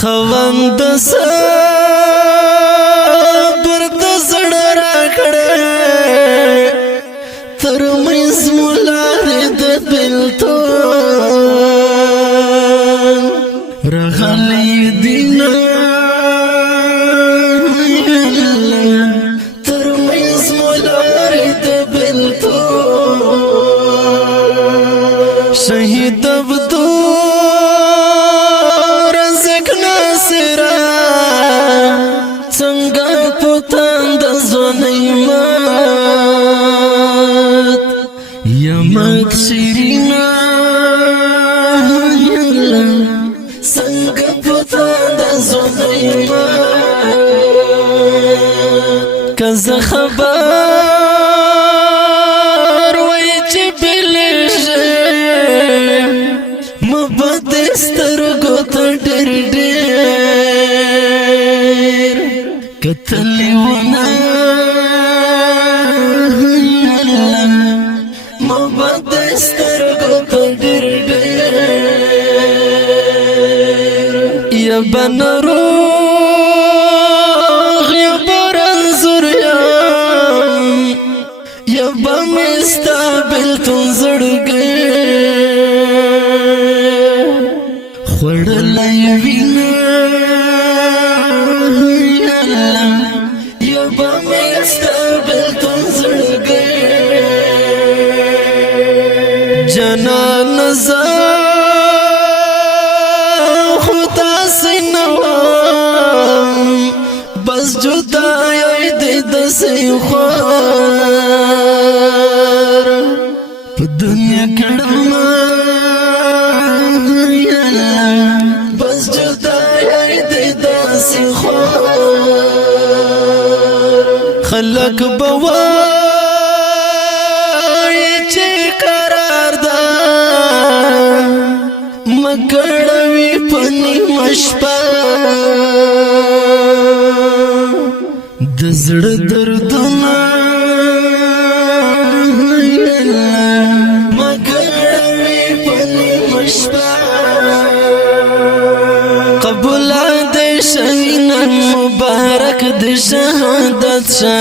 خوند صبر د زړه راکړې تر مېز مولارې د بېلتون راغلی دینه تر مېز مولارې د بېلتون شهید یمک شیرینا څنګه پتا د زویما کزه خبر وای چې بلشه محبت سترګو ته ډېر ډېر کتلې ونه یا بنروغ یا برنزور یا بمستابل تنزرگی خوڑلی وینا یا بمستابل تنزرگی جنان زار بس جدائی دی دسی خوار پا دنیا کڑما بس جدائی دی دسی خوار خلق بوائی چی قرار دا مکڑوی پنی مشپار د زړه دردونه مګړوي په نیمه شپه قبول دې شي نن مبارک دې شهادت شه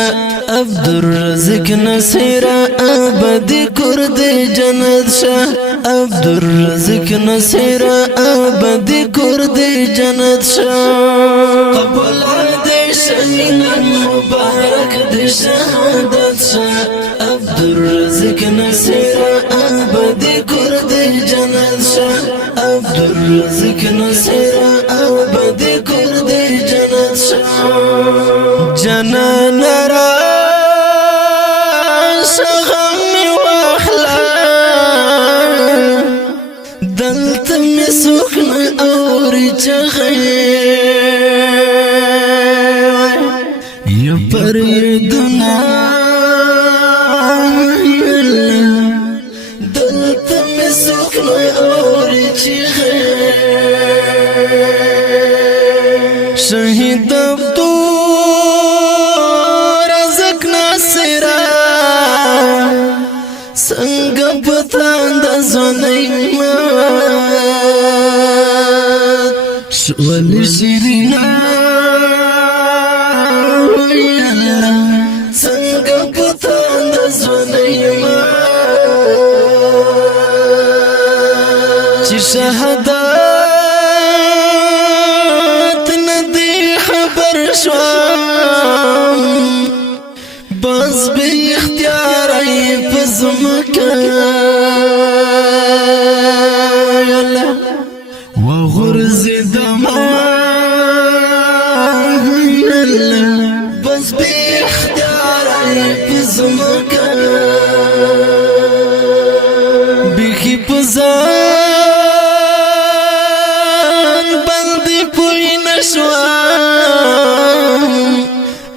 عبدالرزاق نصیر ابدي کور دې جنت شه عبدالرزاق نصیر ابدي کور دې جنت شه قبول شهينا مبارك دي شهادت شه عبدالرزاق نصیر ابدي کور دې جنت شه عبدالرزاق نصیر ابدي کور دې جنت شه جنان را شغم واخلا دلت مسوخن اوري چغي پر دنا دلت میں سکن اور چیخے شہید عبدالرزاق نصیر سنگ پتاند زنیما شوال شیرینا شهادت ندی خبر شوام بس بی اختیار ای پزمکا و غرز دمان بس بی اختیار ای پزمکا بیخی پزان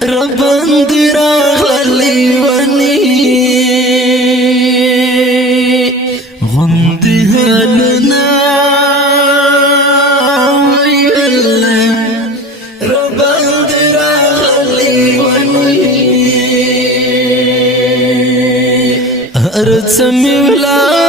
ربند راغلی ونی غندی حالنا ربند راغلی ونی ارت میولا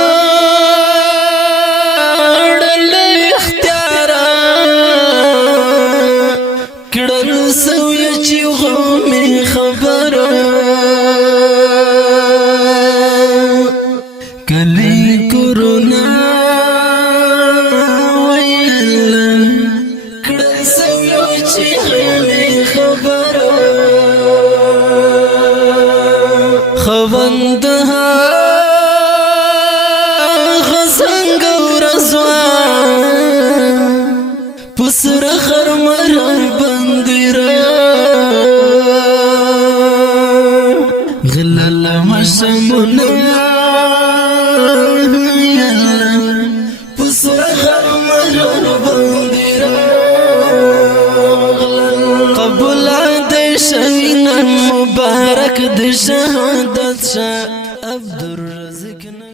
شهادت شه